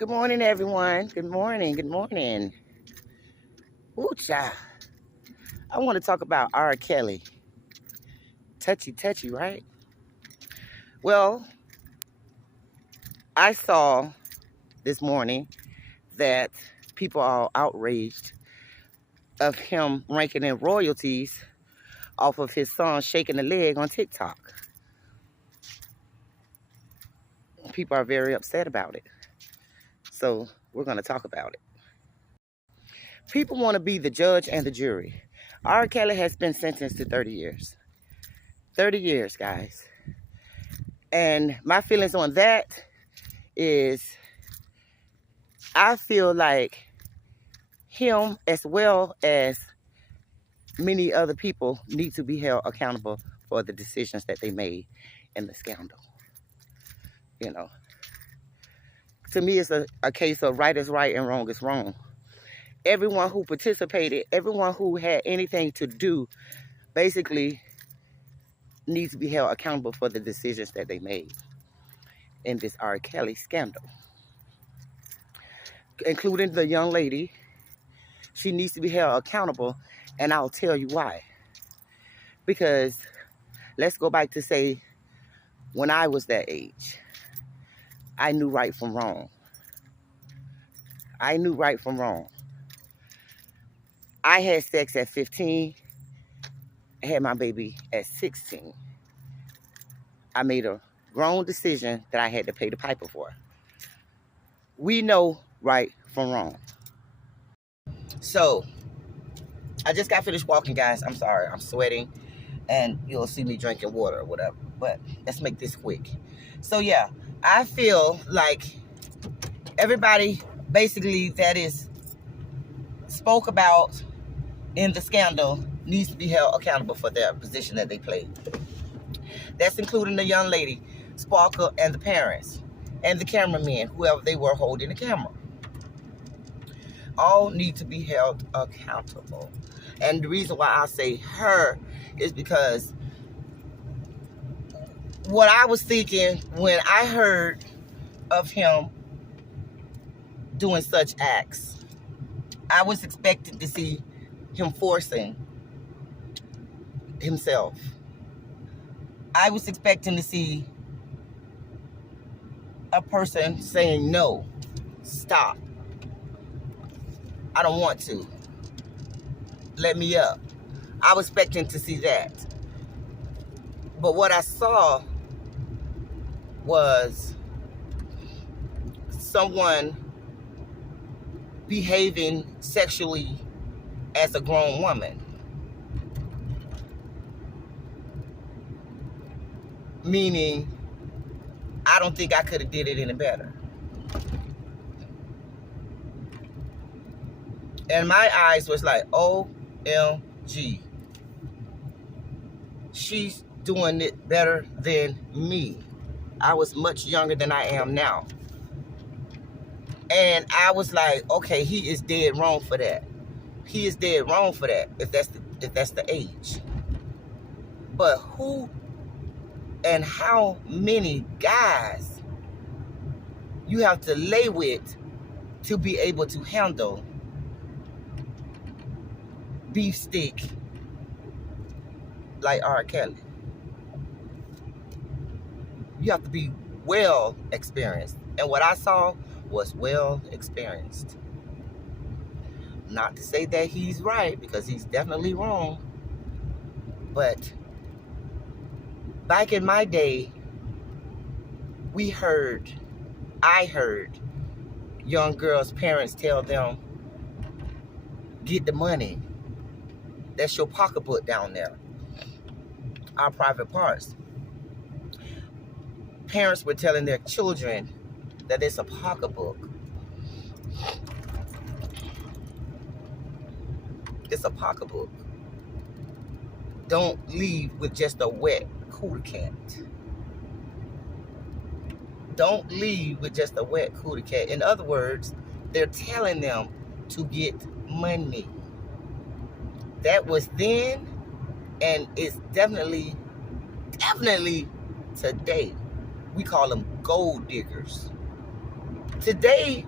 Good morning, everyone. Good morning. Good morning. Ooh, child. I want to talk about R. Kelly. Touchy, touchy, right? Well, I saw this morning that people are outraged of him ranking in royalties off of his song Shaking the Leg on TikTok. People are very upset about it. So we're going to talk about it. People want to be the judge and the jury. R. Kelly has been sentenced to 30 years. 30 years, guys. And my feelings on that is I feel like him, as well as many other people, need to be held accountable for the decisions that they made in the scandal. You know, to me, it's a case of right is right and wrong is wrong. Everyone who participated, everyone who had anything to do, basically needs to be held accountable for the decisions that they made in this R. Kelly scandal, including the young lady. She needs to be held accountable, and I'll tell you why. Because let's go back to say, when I was that age, I knew right from wrong. I knew right from wrong. I had sex at 15. I had my baby at 16. I made a grown decision that I had to pay the piper for. We know right from wrong. So, I just got finished walking, guys. I'm sorry. I'm sweating. And you'll see me drinking water or whatever. But let's make this quick. So, yeah. I feel like everybody basically that is spoke about in the scandal needs to be held accountable for their position that they played. That's including the young lady, Sparkle, and the parents, and the cameramen, whoever they were holding the camera. All need to be held accountable. And the reason why I say her is because what I was thinking when I heard of him doing such acts, I was expecting to see him forcing himself. I was expecting to see a person saying, no, stop. I don't want to. Let me up. I was expecting to see that. But what I saw was someone behaving sexually as a grown woman. Meaning, I don't think I could have did it any better. And my eyes was like, OMG. She's doing it better than me. I was much younger than I am now. And I was like, okay, he is dead wrong for that. He is dead wrong for that, if that's the age. But who and how many guys you have to lay with to be able to handle beef stick like R. Kelly? You have to be well experienced. And what I saw was well experienced. Not to say that he's right, because he's definitely wrong. But back in my day, I heard young girls' parents tell them, get the money. That's your pocketbook down there. Our private parts. Parents were telling their children that it's a pocketbook. It's a pocketbook. Don't leave with just a wet cootie cat. Don't leave with just a wet cootie cat. In other words, they're telling them to get money. That was then, and it's definitely today. We call them gold diggers. Today,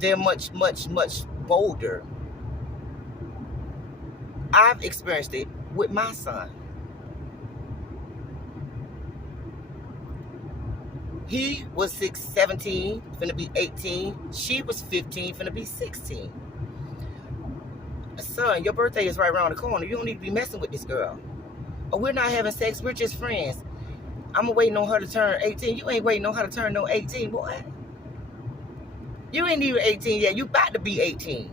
they're much, much, much bolder. I've experienced it with my son. He was 17, finna be 18. She was 15, finna be 16. Son, your birthday is right around the corner. You don't need to be messing with this girl. Or we're not having sex, we're just friends. I'm waiting on her to turn 18. You ain't waiting on her to turn no 18, boy. You ain't even 18 yet. You about to be 18.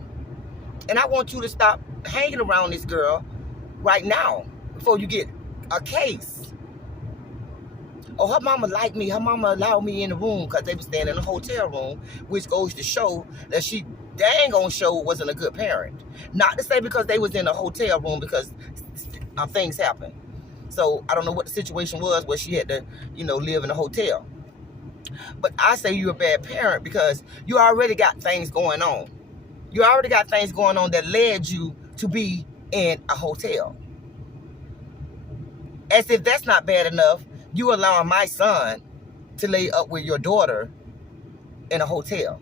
And I want you to stop hanging around this girl right now before you get a case. Oh, her mama liked me. Her mama allowed me in the room because they were staying in a hotel room, which goes to show that she dang on show wasn't a good parent. Not to say because they was in a hotel room, because things happen. So I don't know what the situation was where she had to, live in a hotel. But I say you're a bad parent because you already got things going on. You already got things going on that led you to be in a hotel. As if that's not bad enough, you allowing my son to lay up with your daughter in a hotel.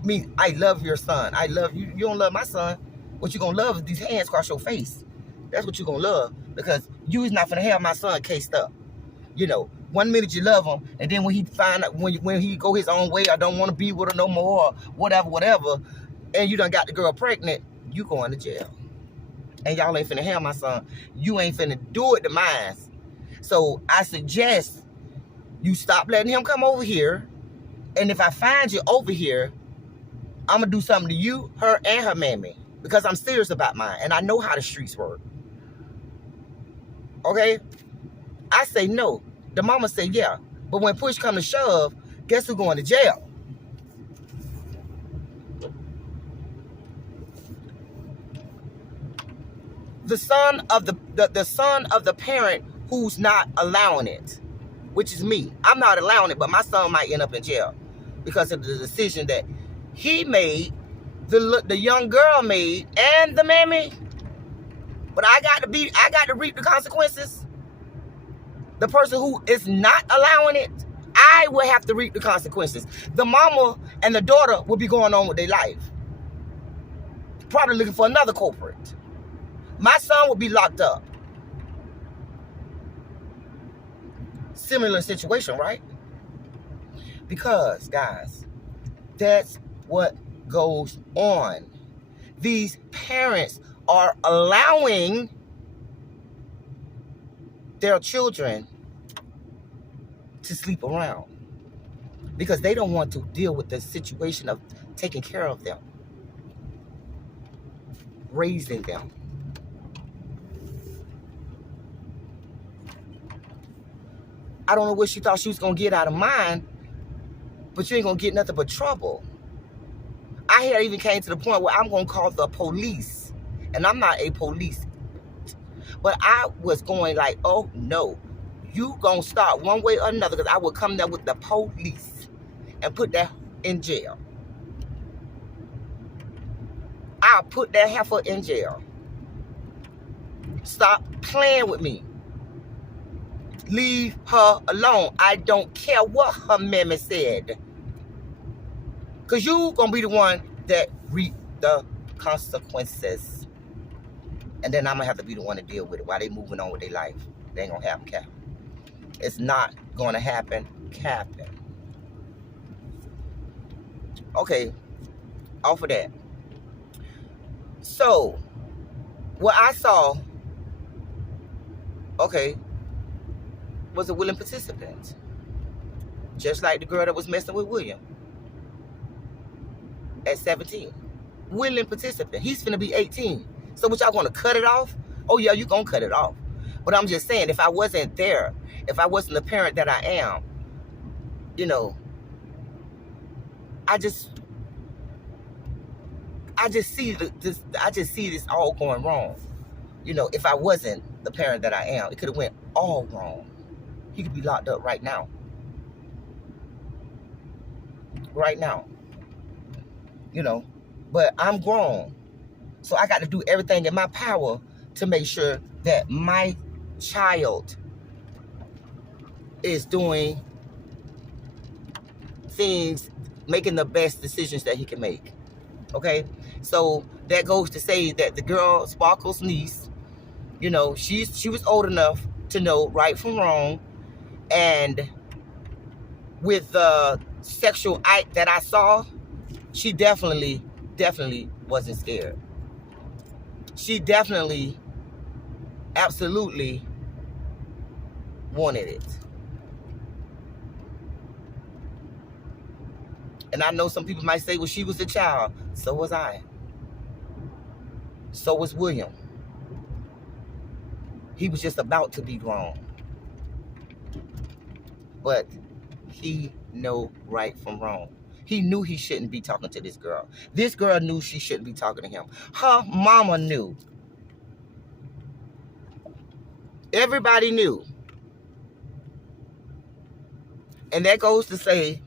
I mean, I love your son. I love you. You don't love my son. What you gonna love is these hands across your face. That's what you gonna love, because you is not gonna have my son cased up. 1 minute you love him, and then when he find out, when he go his own way, or don't want to be with her no more, or whatever, and you done got the girl pregnant, you going to jail. And y'all ain't finna have my son. You ain't finna do it to mine. So I suggest you stop letting him come over here. And if I find you over here, I'm gonna do something to you, her, and her mammy, because I'm serious about mine, and I know how the streets work. Okay? I say no. The mama say yeah. But when push come to shove, guess who's going to jail? The son of the son of the parent who's not allowing it, which is me. I'm not allowing it, but my son might end up in jail because of the decision that he made, the young girl made, and the mammy. But I got to reap the consequences. The person who is not allowing it, I will have to reap the consequences. The mama and the daughter will be going on with their life, probably looking for another culprit. My son will be locked up. Similar situation, right? Because, guys, that's what goes on. These parents are allowing their children to sleep around because they don't want to deal with the situation of taking care of them, raising them. I don't know what she thought she was going to get out of mine, but you ain't going to get nothing but trouble. I had even came to the point where I'm going to call the police, and I'm not a police, but I was going like, oh no, you going to start one way or another, because I would come there with the police and put that in jail. I'll put that heifer in jail. Stop playing with me. Leave her alone. I don't care what her mammy said. Because you going to be the one that reap the consequences. And then I'm going to have to be the one to deal with it while they moving on with their life. They ain't going to happen, Cap. It's not going to happen, Captain. Okay. Off of that. So, what I saw, okay, was a willing participant. Just like the girl that was messing with William at 17. Willing participant. He's finna be 18. So what, y'all gonna cut it off? Oh yeah, you gonna cut it off. But I'm just saying, if I wasn't there, if I wasn't the parent that I am, I just see this all going wrong. If I wasn't the parent that I am, it could have went all wrong. He could be locked up right now. Right now. But I'm grown. So I got to do everything in my power to make sure that my child is doing things, making the best decisions that he can make. Okay? So that goes to say that the girl, Sparkle's niece, you know, she was old enough to know right from wrong. And with the sexual act that I saw, she definitely wasn't scared. She definitely, absolutely wanted it. And I know some people might say, well, she was a child. So was I. So was William. He was just about to be grown. But he knew right from wrong. He knew he shouldn't be talking to this girl. This girl knew she shouldn't be talking to him. Her mama knew. Everybody knew. And that goes to say,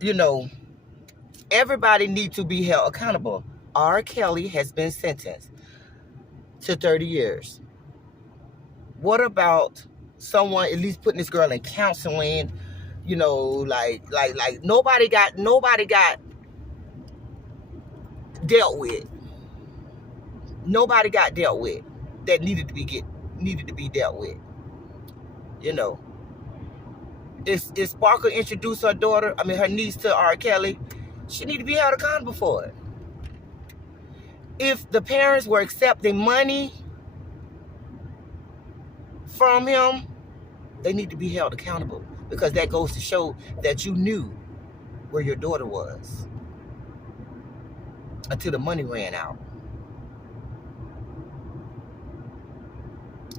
you know, everybody needs to be held accountable. R. Kelly has been sentenced to 30 years. What about someone at least putting this girl in counseling? You know, like nobody got dealt with. Nobody got dealt with that needed to be dealt with. You know, if Sparkle introduced her niece to R. Kelly, she need to be held accountable for it. If the parents were accepting money from him, they need to be held accountable, because that goes to show that you knew where your daughter was until the money ran out.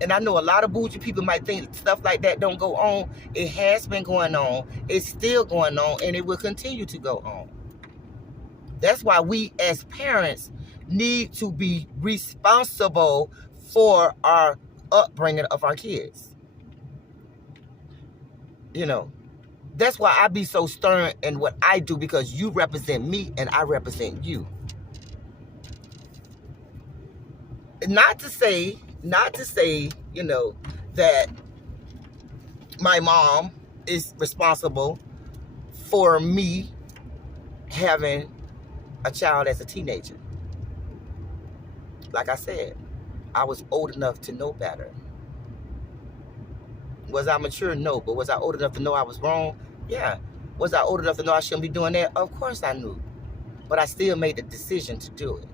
And I know a lot of bougie people might think stuff like that don't go on. It has been going on. It's still going on, and it will continue to go on. That's why we as parents need to be responsible for our upbringing of our kids. You know, that's why I be so stern in what I do, because you represent me and I represent you. Not to say, you know, that my mom is responsible for me having a child as a teenager. Like I said, I was old enough to know better. Was I mature? No. But was I old enough to know I was wrong? Yeah. Was I old enough to know I shouldn't be doing that? Of course I knew. But I still made the decision to do it.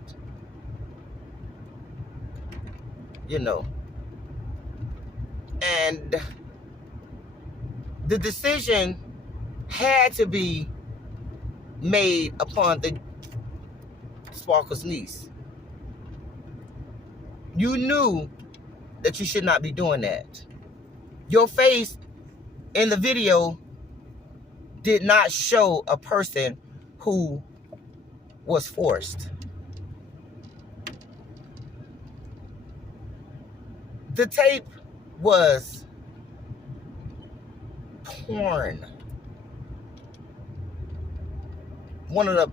You know. And the decision had to be made upon the Sparkle's niece. You knew that you should not be doing that. Your face in the video did not show a person who was forced. The tape was porn. One of the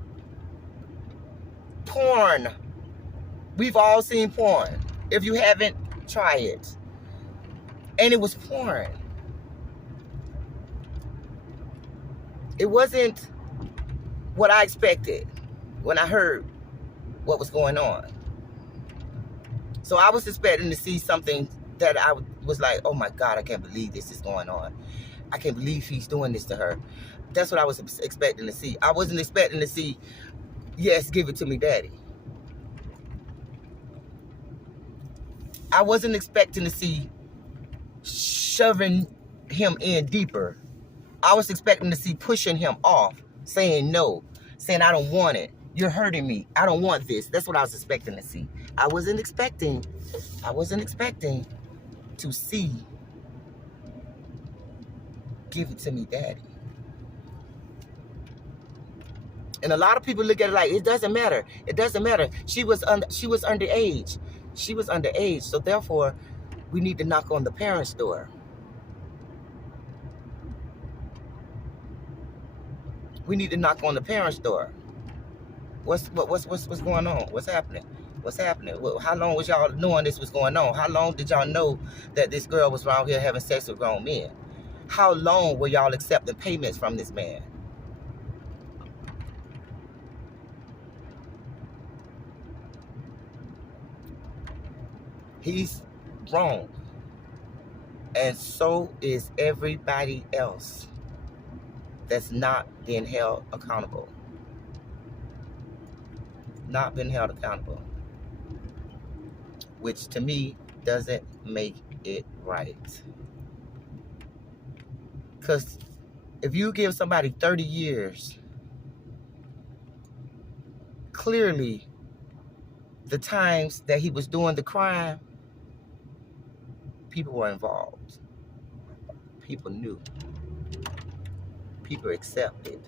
porn. We've all seen porn. If you haven't, try it. And it was porn. It wasn't what I expected when I heard what was going on. So I was expecting to see something that I was like, oh my God, I can't believe this is going on. I can't believe he's doing this to her. That's what I was expecting to see. I wasn't expecting to see, yes, give it to me, daddy. I wasn't expecting to see shoving him in deeper. I was expecting to see pushing him off, saying no, saying I don't want it. You're hurting me. I don't want this. That's what I was expecting to see. I wasn't expecting to see give it to me, daddy. And a lot of people look at it like, it doesn't matter. It doesn't matter. She was underage. She was underage. So therefore, we need to knock on the parents' door. We need to knock on the parents' door. What's going on? What's happening? What's happening? How long was y'all knowing this was going on? How long did y'all know that this girl was around here having sex with grown men? How long were y'all accepting payments from this man? He's wrong. And so is everybody else that's not being held accountable. Not being held accountable. Which to me doesn't make it right. Because if you give somebody 30 years, clearly the times that he was doing the crime, people were involved. People knew. People accepted.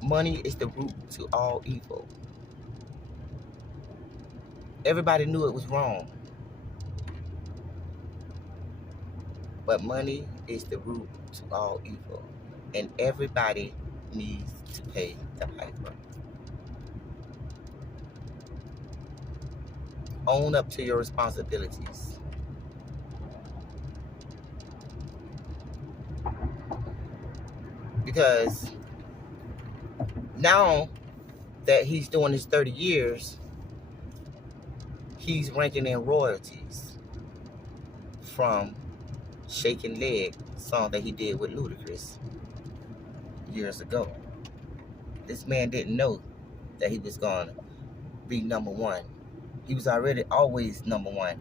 Money is the root to all evil. Everybody knew it was wrong. But money is the root to all evil. And everybody needs to pay the piper. Own up to your responsibilities. Because now that he's doing his 30 years, he's ranking in royalties from Shaking Leg, song that he did with Ludacris years ago. This man didn't know that he was going to be number one. He was already always number one.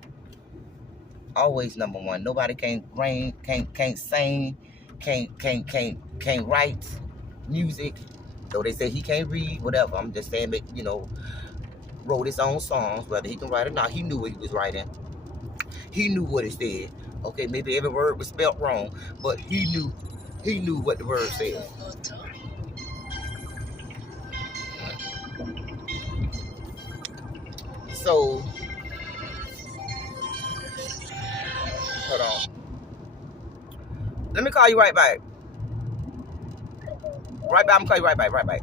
Always number one. Nobody can't sing, can't write music. Though they say he can't read, whatever. I'm just saying that, you know, wrote his own songs, whether he can write or not. He knew what he was writing. He knew what it said. Okay, maybe every word was spelt wrong, but he knew what the word said. So, hold on. Let me call you right back. Right back. I'm gonna call you right back.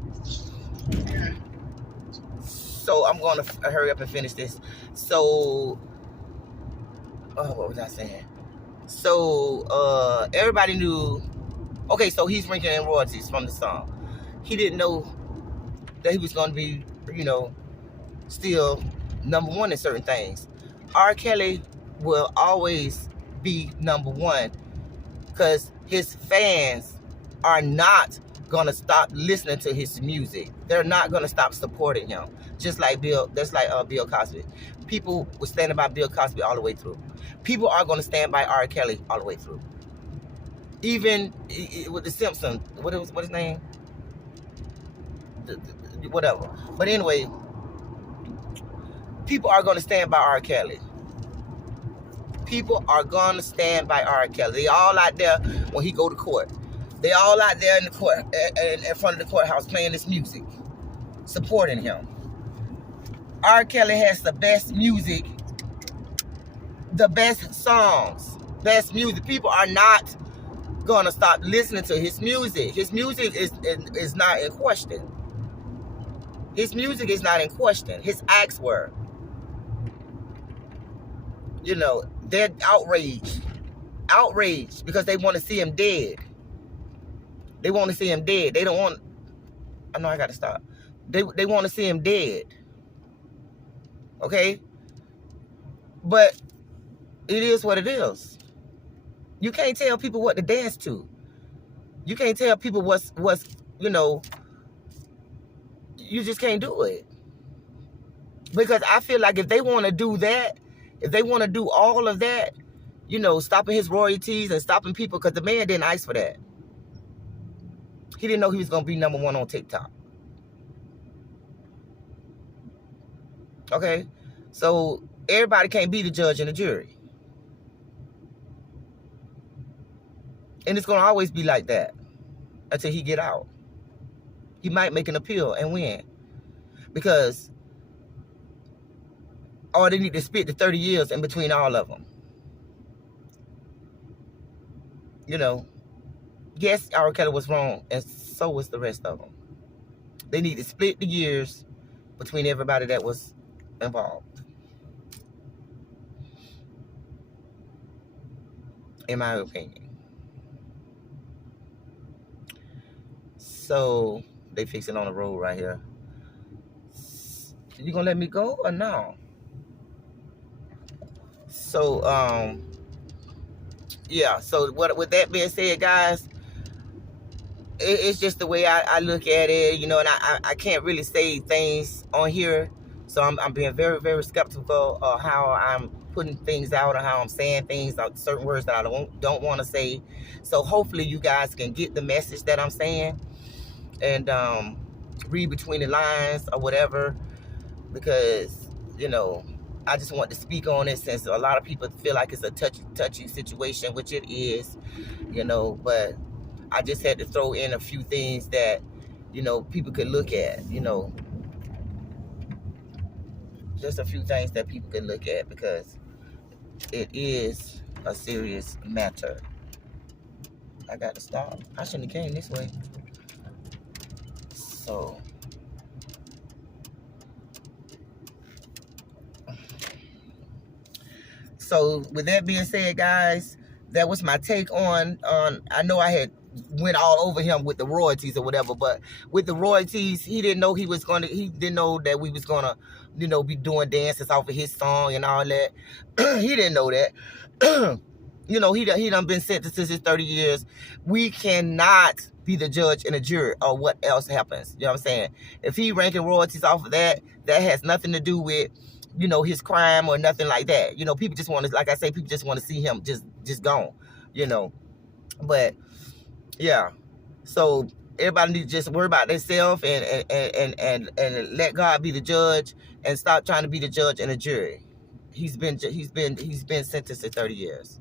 So I'm gonna hurry up and finish this. So, what was I saying? So, everybody knew. Okay, so he's ranking in royalties from the song. He didn't know that he was gonna be, you know, still number one in certain things. R. Kelly will always be number one because his fans are not gonna stop listening to his music. They're not gonna stop supporting him. Just like Bill Cosby. People were standing by Bill Cosby all the way through. People are gonna stand by R. Kelly all the way through. Even with the Simpsons, what his name? Whatever. But anyway, people are gonna stand by R. Kelly. People are gonna stand by R. Kelly. They all out there when he go to court. They all out there in the court, in front of the courthouse, playing this music, supporting him. R. Kelly has the best music, the best songs, best music. People are not gonna stop listening to his music. His music is not in question. His music is not in question. His acts were. You know, they're outraged because they want to see him dead. They want to see him dead. They don't want. I know I got to stop. They want to see him dead. Okay, but it is what it is. You can't tell people what to dance to. You can't tell people what's you know. You just can't do it. Because I feel like if they want to do that, if they want to do all of that, you know, stopping his royalties and stopping people, because the man didn't ask for that. He didn't know he was going to be number one on TikTok. Okay? So everybody can't be the judge and the jury. And it's going to always be like that until he get out. He might make an appeal and win. Because they need to split the 30 years in between all of them. You know, yes, R. Kelly was wrong, and so was the rest of them. They need to split the years between everybody that was involved, in my opinion. So they fixing on the road right here. You gonna let me go or no? So yeah. So what? With that being said, guys, it's just the way I look at it, you know, and I can't really say things on here. So I'm being very, very skeptical of how I'm putting things out or how I'm saying things, certain words that I don't want to say. So hopefully you guys can get the message that I'm saying and read between the lines or whatever, because, you know, I just want to speak on it since a lot of people feel like it's a touchy situation, which it is, you know, but I just had to throw in a few things that, you know, people could look at, you know, just a few things that people could look at because it is a serious matter. I got to stop. I shouldn't have came this way. So with that being said, guys, that was my take on I know I had went all over him with the royalties or whatever, but with the royalties, he didn't know he didn't know that we was gonna, you know, be doing dances off of his song and all that. He didn't know that. You know, he done been sentenced to his 30 years. We cannot be the judge and the jury or what else happens. You know what I'm saying? If he ranking royalties off of that, that has nothing to do with, you know, his crime or nothing like that. You know, people just want to, like I say, people just want to see him just gone, you know. But yeah, so everybody need to just worry about themselves and let God be the judge and stop trying to be the judge and the jury. He's been sentenced to 30 years.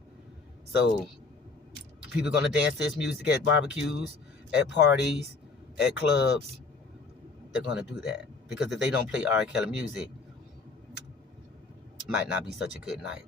So people gonna dance to his music at barbecues, at parties, at clubs. They're gonna do that because if they don't play R. Kelly music, might not be such a good night.